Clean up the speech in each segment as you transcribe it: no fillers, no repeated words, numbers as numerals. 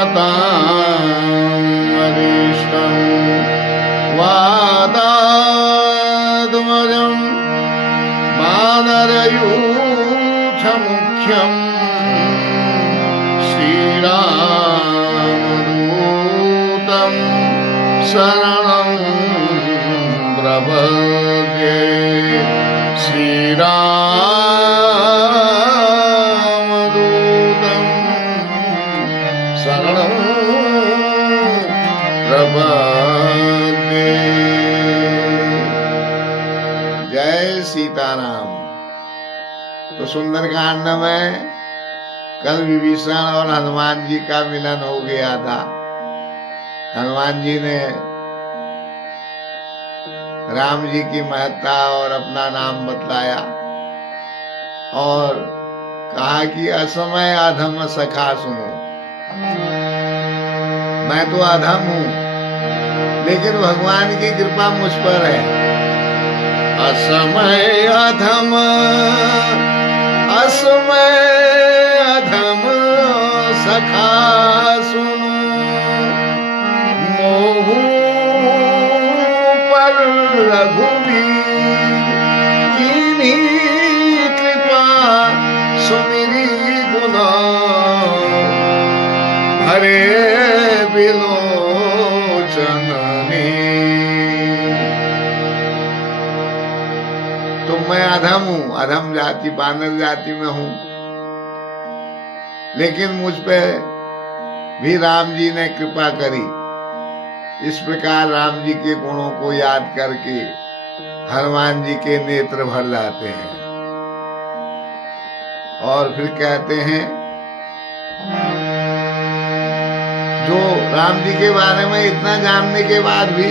मतामरिष्टं वादाद्वयं वानरयूथमुख्यं श्रीरामदूतं शरणं प्रपद्ये। श्रीरामदूतं शरणं प्रपद्ये। जय सीताराम। तो सुंदरकांड में कल विभीषण और हनुमान जी का मिलन हो गया था। हनुमान जी ने राम जी की महत्ता और अपना नाम बतलाया और कहा कि असमय अधम सखा सुनो। मैं तो अधम हूं लेकिन भगवान की कृपा मुझ पर है। असमय अधम सखा सुनो, मोहू पर रघुवीर कीन्ही कृपा सुमिरी गुना भरे बिलोचननी। तो मैं अधम हूं, अधम जाति बानर जाति में हूं, लेकिन मुझ पे भी राम जी ने कृपा करी। इस प्रकार राम जी के गुणों को याद करके हनुमान जी के नेत्र भर जाते हैं और फिर कहते हैं जो राम जी के बारे में इतना जानने के बाद भी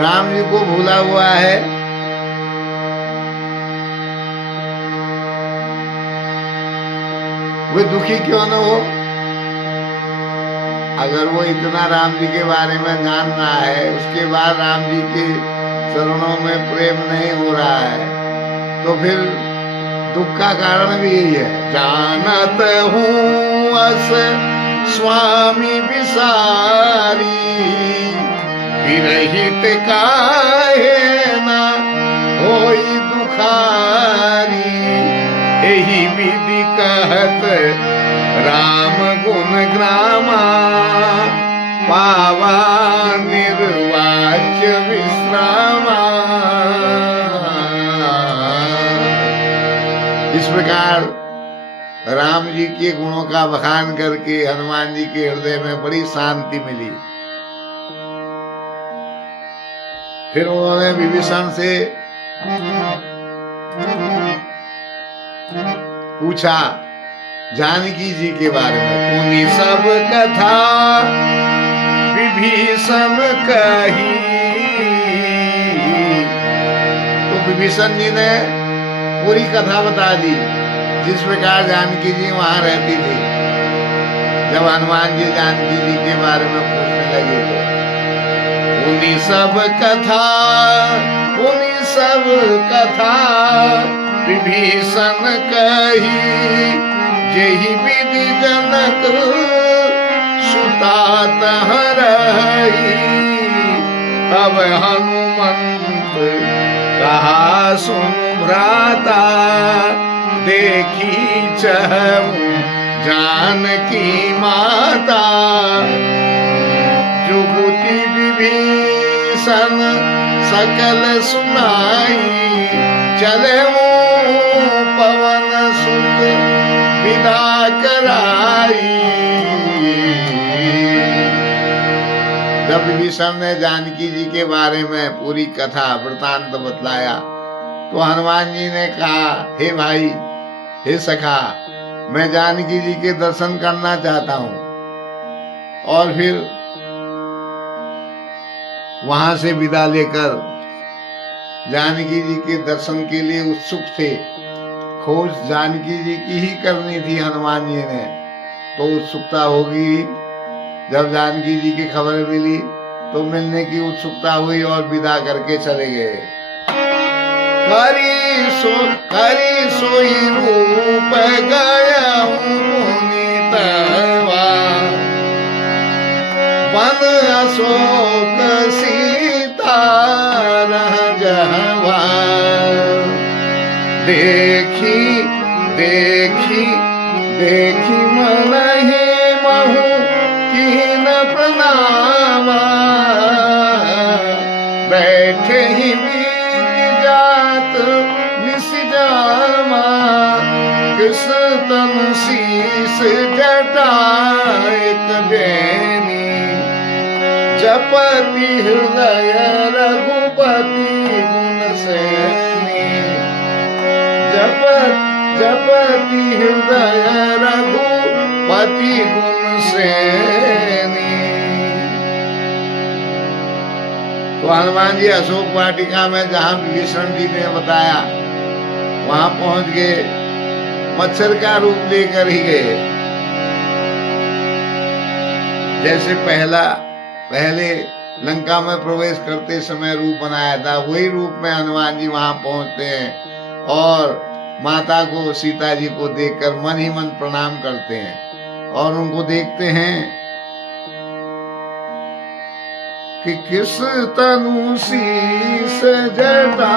राम जी को भूला हुआ है, वे दुखी क्यों न हो। अगर वो इतना राम जी के बारे में जान रहा है, उसके बाद राम जी के चरणों में प्रेम नहीं हो रहा है, तो फिर दुख का कारण भी यही है। जानत हूँ अस स्वामी विसारी, विरहित काहे न होई दुखारी। यही विधि कहत राम गुण ग्रामा, पावा निर्वाच्य विश्रामा। इस प्रकार राम जी के गुणों का बखान करके हनुमान जी के हृदय में बड़ी शांति मिली। फिर उन्होंने विभीषण से पूछा जानकी जी के बारे में। उन्हीं सब कथा विभीषण कही, तो विभीषण जी ने पूरी कथा बता दी जिस प्रकार जानकी जी वहां रहती थी। जब हनुमान जी जानकी जी के बारे में पूछने लगे तो उन्हीं सब कथा विभीषण कही, जेहि विधि जनक सुता तह रही। अब हनुमंत कहा सुन भ्राता, देखी चहु जानकी माता। जुगुति विभीषण सकल सुनाई, चले पवन सुत विदा कराई। जब विभीषण ने जानकी जी के बारे में पूरी कथा वृतांत बतलाया तो हनुमान जी ने कहा, हे भाई, हे सखा, मैं जानकी जी के दर्शन करना चाहता हूं। और फिर वहां से विदा लेकर जानकी जी के दर्शन के लिए उत्सुक थे। खोज जानकी जी की ही करनी थी हनुमान जी ने, तो उत्सुकता होगी। जब जानकी जी की खबर मिली तो मिलने की उत्सुकता हुई और विदा करके चले गए। करी सोई रूप गया पुनीतवा, अशोक सीता रह जहवा। देखी देखी देखी मन ही महु कीन प्रणामा। बैठे ही बीत जात निस जामा। किस तनु शीस जटा एक बेनी। जपति हृदय रघुपति गुण सैनी। जपति हृदय रघुपति गुण सैनी। तो हनुमान जी अशोक वाटिका में जहां विभीषण जी ने बताया वहां पहुंच गए। मच्छर का रूप लेकर ही गए। जैसे पहले लंका में प्रवेश करते समय रूप बनाया था, वही रूप में हनुमान जी वहां पहुंचते हैं और माता को, सीता जी को देखकर मन ही मन प्रणाम करते हैं और उनको देखते हैं कि किस तनु शीस जटा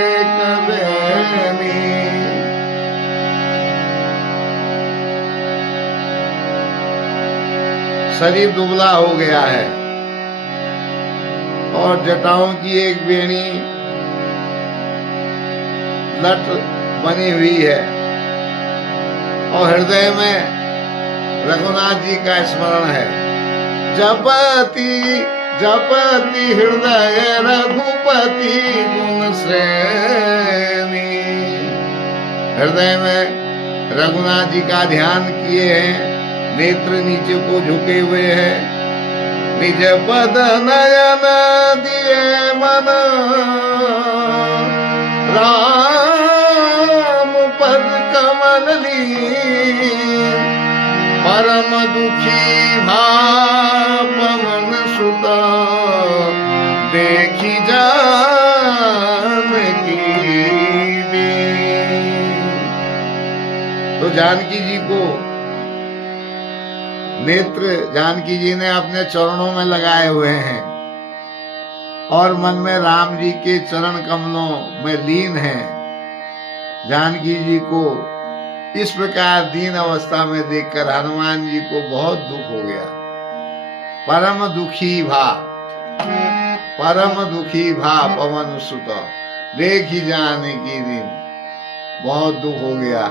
एक बेनी। शरीर दुबला हो गया है और जटाओं की एक बेणी लट बनी हुई है और हृदय में रघुनाथ जी का स्मरण है। जपति जपति हृदय रघुपति गुण श्रेणी। हृदय में रघुनाथ जी का ध्यान किए हैं, नेत्र नीचे को झुके हुए हैं। निज पद नयन दिए मन राम पद कमल लीन। परम दुखी भाव पवन सुता देखी जानकी दीन। तो जानकी जी को नेत्र जानकी जी ने अपने चरणों में लगाए हुए हैं और मन में राम जी के चरण कमलों में लीन है। जानकी जी को इस प्रकार दीन अवस्था में देखकर हनुमान जी को बहुत दुख हो गया। परम दुखी भा पवन सुत देखी जानकी दीन। बहुत दुख हो गया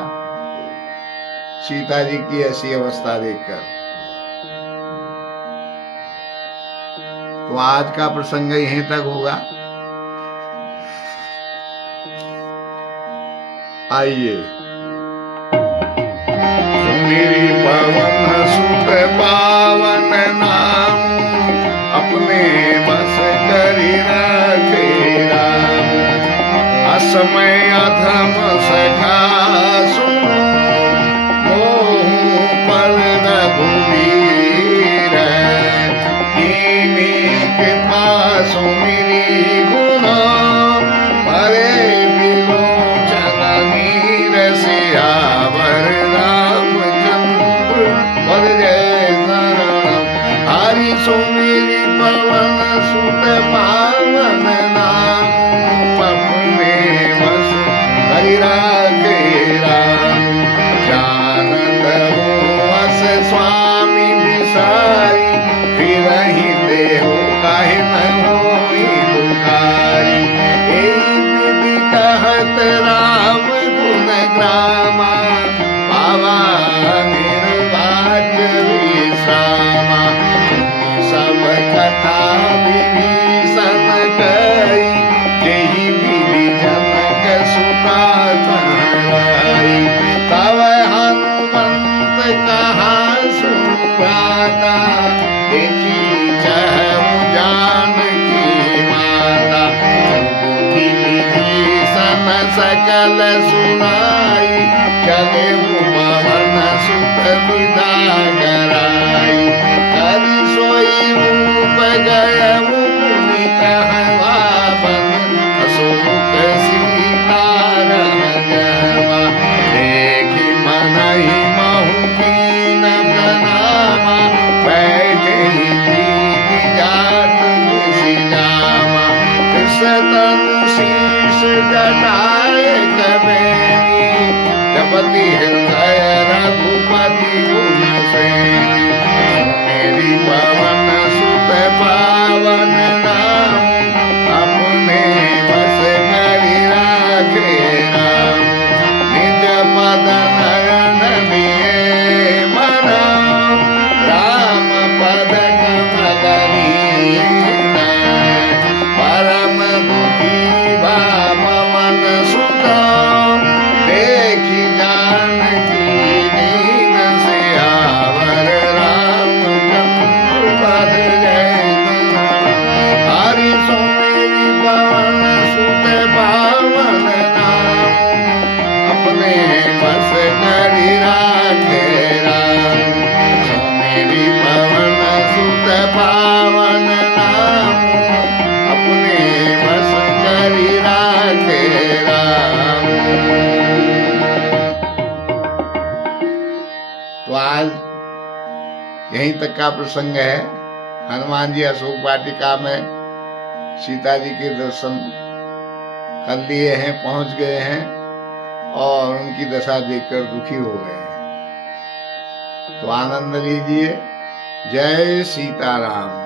सीता जी की ऐसी अवस्था देखकर। तो आज का प्रसंग यहीं तक होगा। आइए। मेरी पवन सुत पावन नाम अपने बस करी रखे राम। असमय अधम सखा सुनो मोह पर रघुवीर। कृपा सुमिरी गुण परे विलोचन नीर। सियावर रामचंद्र पद जय शरण। हरि सुमिरी पवन सुत पावन नाम अपने बस करि राखे राम। जानत हो अस स्वामी बिसारी फिरहि देहो काहे न होई दुखारी। विधि कहत राम गुण ग्रामा पावा निर्वाच विश्रामा। सब कथा विभीषण कही जेहि विधि जनक सुता तहराई। तब हनुमंत कहा सुभ्राता देखी जानकी माता। विभीषण सकल सुनाई चले पवन सुत विदा कराई। करि सोई रूप गए मुकुनित हवावन। अशोक सीता रह जहवा। देखी मन ही महु कीन प्रणामा। बैठे ही पति हृदय रघुपति गुण सेनी, मेरी पवन सुत पावन नाम, अपने बस करि राखे राम। निज पद नयन दिए मना, राम पद कमल लीना। परम दुखी भा पवन सुता, देखी जानकी दीन सियावर रामचंद्र पद जय। हरि सुमेरी पवन सुत पावन नाम, अपने बस करि राखे राम। सुमेरी पवन सुत पावन नाम, अपने बस करि राखे राम। तो आज यहीं तक का प्रसंग है। हनुमान जी अशोक वाटिका में सीता जी के दर्शन कर लिए हैं, पहुंच गए हैं और उनकी दशा देखकर दुखी हो गए हैं। तो आनंद लीजिए। जय सीताराम।